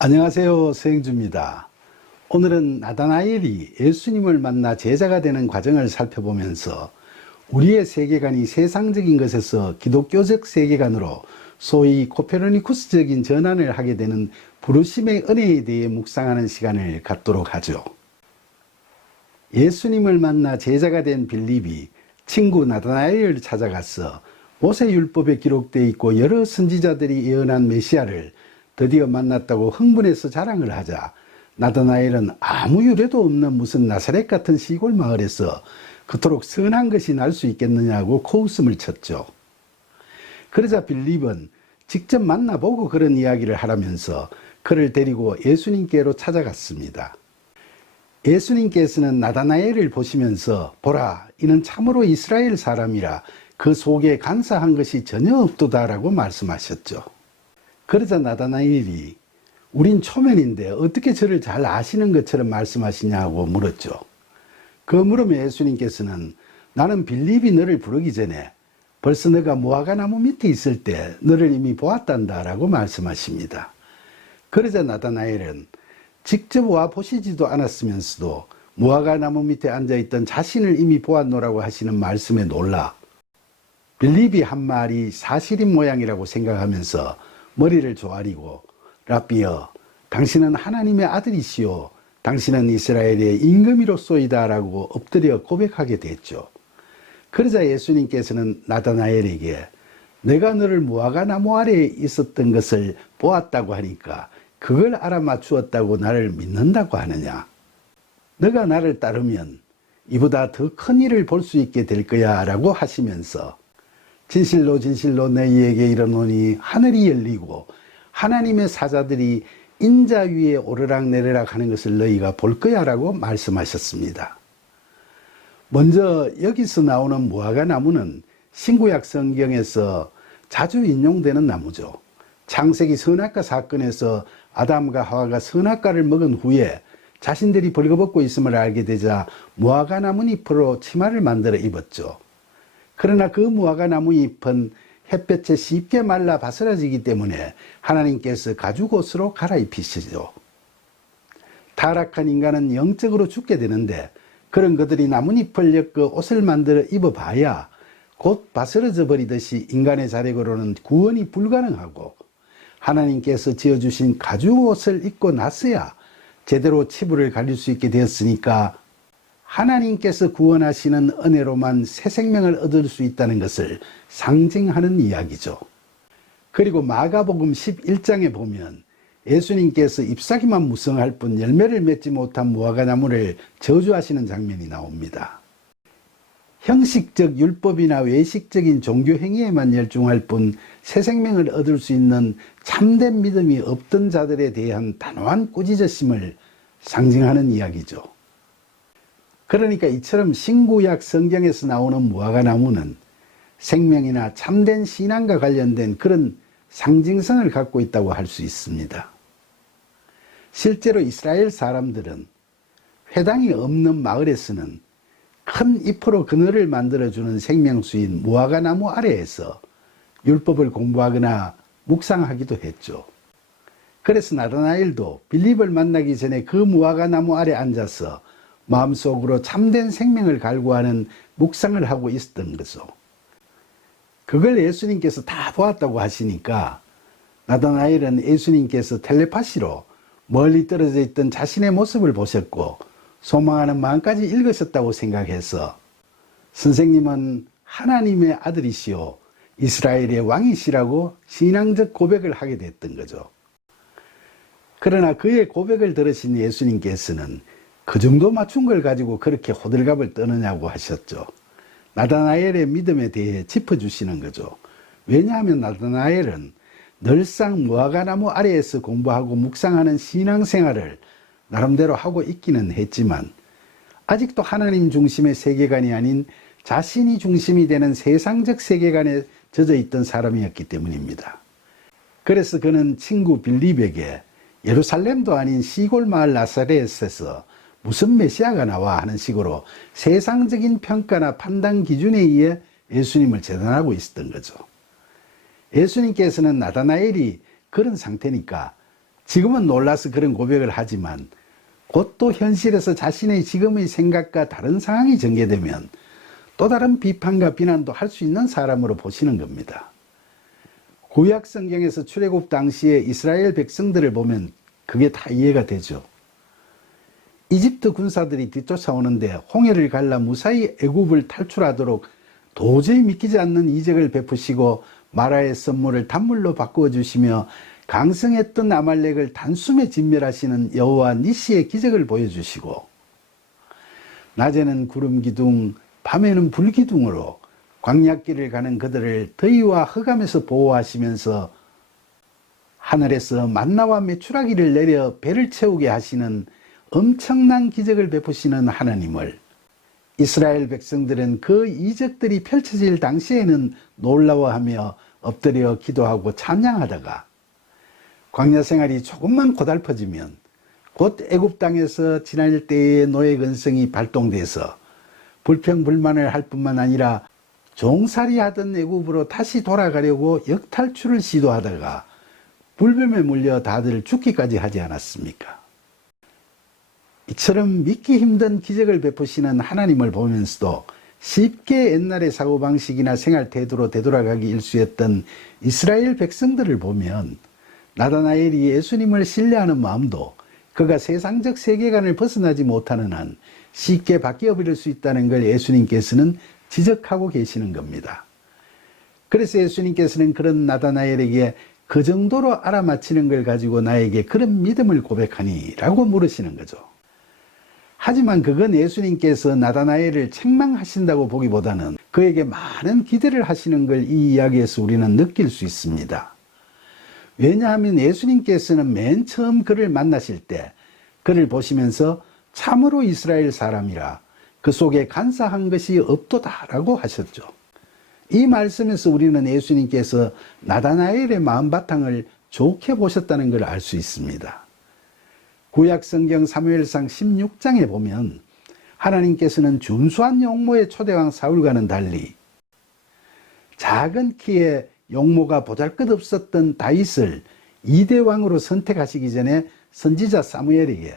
안녕하세요. 서영주입니다. 오늘은 나다나엘이 예수님을 만나 제자가 되는 과정을 살펴보면서 우리의 세계관이 세상적인 것에서 기독교적 세계관으로 소위 코페르니쿠스적인 전환을 하게 되는 부르심의 은혜에 대해 묵상하는 시간을 갖도록 하죠. 예수님을 만나 제자가 된 빌립이 친구 나다나엘을 찾아가서 모세율법에 기록되어 있고 여러 선지자들이 예언한 메시아를 드디어 만났다고 흥분해서 자랑을 하자 나다나엘은 아무 유래도 없는 무슨 나사렛 같은 시골 마을에서 그토록 선한 것이 날 수 있겠느냐고 코웃음을 쳤죠. 그러자 빌립은 직접 만나보고 그런 이야기를 하라면서 그를 데리고 예수님께로 찾아갔습니다. 예수님께서는 나다나엘을 보시면서 보라, 이는 참으로 이스라엘 사람이라 그 속에 간사한 것이 전혀 없도다라고 말씀하셨죠. 그러자 나다나엘이 우린 초면인데 어떻게 저를 잘 아시는 것처럼 말씀하시냐고 물었죠. 그 물음에 예수님께서는 나는 빌립이 너를 부르기 전에 벌써 너가 무화과 나무 밑에 있을 때 너를 이미 보았단다 라고 말씀하십니다. 그러자 나다나엘은 직접 와 보시지도 않았으면서도 무화과 나무 밑에 앉아있던 자신을 이미 보았노라고 하시는 말씀에 놀라 빌립이 한 말이 사실인 모양이라고 생각하면서 머리를 조아리고 라비여, 당신은 하나님의 아들이시오, 당신은 이스라엘의 임금이로소이다 라고 엎드려 고백하게 됐죠. 그러자 예수님께서는 나다나엘에게 내가 너를 무화과 나무 아래에 있었던 것을 보았다고 하니까 그걸 알아맞추었다고 나를 믿는다고 하느냐. 너가 나를 따르면 이보다 더 큰 일을 볼 수 있게 될 거야 라고 하시면서 진실로 진실로 너희에게 이르노니 하늘이 열리고 하나님의 사자들이 인자 위에 오르락내리락 하는 것을 너희가 볼 거야 라고 말씀하셨습니다. 먼저 여기서 나오는 무화과 나무는 신구약 성경에서 자주 인용되는 나무죠. 창세기 선악과 사건에서 아담과 하와가 선악과를 먹은 후에 자신들이 벌거벗고 있음을 알게 되자 무화과 나뭇잎으로 치마를 만들어 입었죠. 그러나 그 무화과 나무 잎은 햇볕에 쉽게 말라 바스라지기 때문에 하나님께서 가죽옷으로 갈아입히시죠. 타락한 인간은 영적으로 죽게 되는데 그런 그들이 나뭇잎을 엮어 옷을 만들어 입어봐야 곧 바스러져 버리듯이 인간의 자력으로는 구원이 불가능하고 하나님께서 지어주신 가죽옷을 입고 나서야 제대로 치부를 가릴 수 있게 되었으니까 하나님께서 구원하시는 은혜로만 새 생명을 얻을 수 있다는 것을 상징하는 이야기죠. 그리고 마가복음 11장에 보면 예수님께서 잎사귀만 무성할 뿐 열매를 맺지 못한 무화과 나무를 저주하시는 장면이 나옵니다. 형식적 율법이나 외식적인 종교 행위에만 열중할 뿐 새 생명을 얻을 수 있는 참된 믿음이 없던 자들에 대한 단호한 꾸짖으심을 상징하는 이야기죠. 그러니까 이처럼 신구약 성경에서 나오는 무화과 나무는 생명이나 참된 신앙과 관련된 그런 상징성을 갖고 있다고 할 수 있습니다. 실제로 이스라엘 사람들은 회당이 없는 마을에서는 큰 잎으로 그늘을 만들어주는 생명수인 무화과 나무 아래에서 율법을 공부하거나 묵상하기도 했죠. 그래서 나다나엘도 빌립을 만나기 전에 그 무화과 나무 아래 앉아서 마음속으로 참된 생명을 갈구하는 묵상을 하고 있었던 거죠. 그걸 예수님께서 다 보았다고 하시니까 나다나엘은 예수님께서 텔레파시로 멀리 떨어져 있던 자신의 모습을 보셨고 소망하는 마음까지 읽으셨다고 생각해서 선생님은 하나님의 아들이시오, 이스라엘의 왕이시라고 신앙적 고백을 하게 됐던 거죠. 그러나 그의 고백을 들으신 예수님께서는 그 정도 맞춘 걸 가지고 그렇게 호들갑을 떠느냐고 하셨죠. 나다나엘의 믿음에 대해 짚어주시는 거죠. 왜냐하면 나다나엘은 늘상 무화과 나무 아래에서 공부하고 묵상하는 신앙생활을 나름대로 하고 있기는 했지만 아직도 하나님 중심의 세계관이 아닌 자신이 중심이 되는 세상적 세계관에 젖어 있던 사람이었기 때문입니다. 그래서 그는 친구 빌립에게 예루살렘도 아닌 시골 마을 나사렛에서 무슨 메시아가 나와 하는 식으로 세상적인 평가나 판단 기준에 의해 예수님을 재단하고 있었던 거죠. 예수님께서는 나다나엘이 그런 상태니까 지금은 놀라서 그런 고백을 하지만 곧 또 현실에서 자신의 지금의 생각과 다른 상황이 전개되면 또 다른 비판과 비난도 할 수 있는 사람으로 보시는 겁니다. 구약 성경에서 출애굽 당시에 이스라엘 백성들을 보면 그게 다 이해가 되죠. 이집트 군사들이 뒤쫓아오는데 홍해를 갈라 무사히 애굽을 탈출하도록 도저히 믿기지 않는 이적을 베푸시고 마라의 선물을 단물로 바꾸어 주시며 강성했던 아말렉을 단숨에 진멸하시는 여호와 니시의 기적을 보여주시고 낮에는 구름 기둥, 밤에는 불 기둥으로 광야길을 가는 그들을 더위와 흑암에서 보호하시면서 하늘에서 만나와 메추라기를 내려 배를 채우게 하시는 엄청난 기적을 베푸시는 하나님을 이스라엘 백성들은 그 이적들이 펼쳐질 당시에는 놀라워하며 엎드려 기도하고 찬양하다가 광야 생활이 조금만 고달퍼지면 곧 애굽 땅에서 지날 때의 노예 근성이 발동돼서 불평불만을 할 뿐만 아니라 종살이 하던 애굽으로 다시 돌아가려고 역탈출을 시도하다가 불뱀에 물려 다들 죽기까지 하지 않았습니까? 이처럼 믿기 힘든 기적을 베푸시는 하나님을 보면서도 쉽게 옛날의 사고방식이나 생활 태도로 되돌아가기 일쑤였던 이스라엘 백성들을 보면 나다나엘이 예수님을 신뢰하는 마음도 그가 세상적 세계관을 벗어나지 못하는 한 쉽게 바뀌어버릴 수 있다는 걸 예수님께서는 지적하고 계시는 겁니다. 그래서 예수님께서는 그런 나다나엘에게 그 정도로 알아맞히는 걸 가지고 나에게 그런 믿음을 고백하니? 라고 물으시는 거죠. 하지만 그건 예수님께서 나다나엘을 책망하신다고 보기보다는 그에게 많은 기대를 하시는 걸 이 이야기에서 우리는 느낄 수 있습니다. 왜냐하면 예수님께서는 맨 처음 그를 만나실 때 그를 보시면서 참으로 이스라엘 사람이라 그 속에 간사한 것이 없도다라고 하셨죠. 이 말씀에서 우리는 예수님께서 나다나엘의 마음바탕을 좋게 보셨다는 걸 알 수 있습니다. 구약 성경 사무엘상 16장에 보면 하나님께서는 준수한 용모의 초대왕 사울과는 달리 작은 키에 용모가 보잘것없었던 다윗을 2대 왕으로 선택하시기 전에 선지자 사무엘에게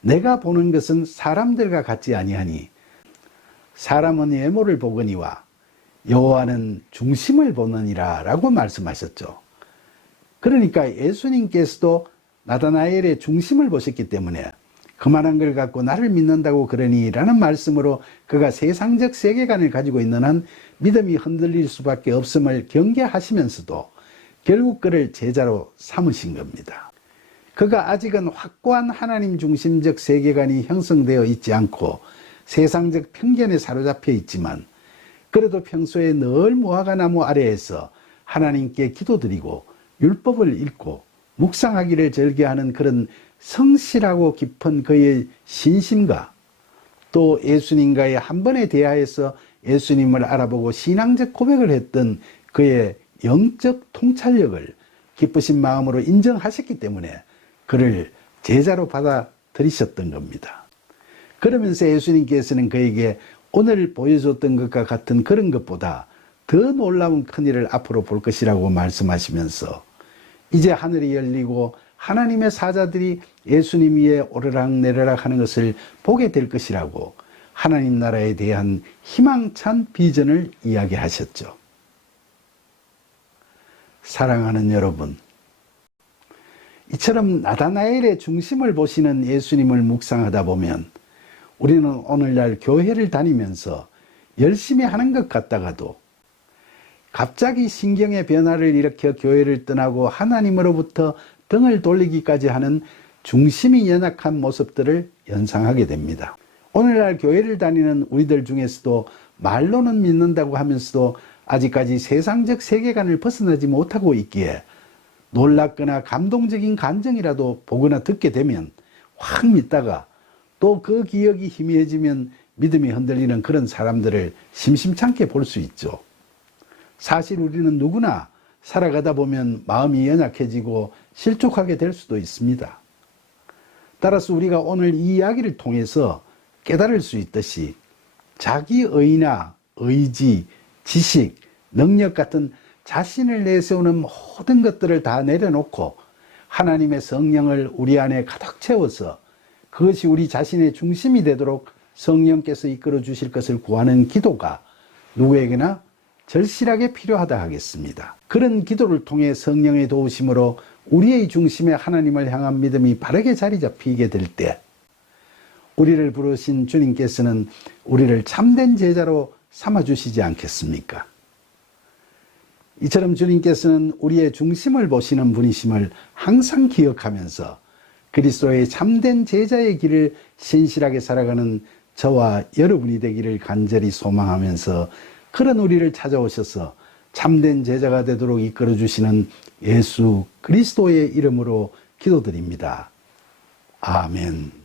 내가 보는 것은 사람들과 같지 아니하니 사람은 외모를 보거니와 여호와는 중심을 보느니라 라고 말씀하셨죠. 그러니까 예수님께서도 나다나엘의 중심을 보셨기 때문에 그만한 걸 갖고 나를 믿는다고 그러니 라는 말씀으로 그가 세상적 세계관을 가지고 있는 한 믿음이 흔들릴 수밖에 없음을 경계하시면서도 결국 그를 제자로 삼으신 겁니다. 그가 아직은 확고한 하나님 중심적 세계관이 형성되어 있지 않고 세상적 편견에 사로잡혀 있지만 그래도 평소에 늘 무화과나무 아래에서 하나님께 기도드리고 율법을 읽고 묵상하기를 즐겨하는 그런 성실하고 깊은 그의 신심과 또 예수님과의 한 번의 대화에서 예수님을 알아보고 신앙적 고백을 했던 그의 영적 통찰력을 기쁘신 마음으로 인정하셨기 때문에 그를 제자로 받아들이셨던 겁니다. 그러면서 예수님께서는 그에게 오늘 보여줬던 것과 같은 그런 것보다 더 놀라운 큰일을 앞으로 볼 것이라고 말씀하시면서 이제 하늘이 열리고 하나님의 사자들이 예수님 위에 오르락내리락 하는 것을 보게 될 것이라고 하나님 나라에 대한 희망찬 비전을 이야기하셨죠. 사랑하는 여러분, 이처럼 나다나엘의 중심을 보시는 예수님을 묵상하다 보면 우리는 오늘날 교회를 다니면서 열심히 하는 것 같다가도 갑자기 신경의 변화를 일으켜 교회를 떠나고 하나님으로부터 등을 돌리기까지 하는 중심이 연약한 모습들을 연상하게 됩니다. 오늘날 교회를 다니는 우리들 중에서도 말로는 믿는다고 하면서도 아직까지 세상적 세계관을 벗어나지 못하고 있기에 놀랍거나 감동적인 간증이라도 보거나 듣게 되면 확 믿다가 또 그 기억이 희미해지면 믿음이 흔들리는 그런 사람들을 심심찮게 볼 수 있죠. 사실 우리는 누구나 살아가다 보면 마음이 연약해지고 실족하게 될 수도 있습니다. 따라서 우리가 오늘 이 이야기를 통해서 깨달을 수 있듯이 자기의나 의지, 지식, 능력 같은 자신을 내세우는 모든 것들을 다 내려놓고 하나님의 성령을 우리 안에 가득 채워서 그것이 우리 자신의 중심이 되도록 성령께서 이끌어 주실 것을 구하는 기도가 누구에게나 절실하게 필요하다 하겠습니다. 그런 기도를 통해 성령의 도우심으로 우리의 중심에 하나님을 향한 믿음이 바르게 자리 잡히게 될 때 우리를 부르신 주님께서는 우리를 참된 제자로 삼아주시지 않겠습니까? 이처럼 주님께서는 우리의 중심을 보시는 분이심을 항상 기억하면서 그리스도의 참된 제자의 길을 신실하게 살아가는 저와 여러분이 되기를 간절히 소망하면서 그런 우리를 찾아오셔서 참된 제자가 되도록 이끌어 주시는 예수 그리스도의 이름으로 기도드립니다. 아멘.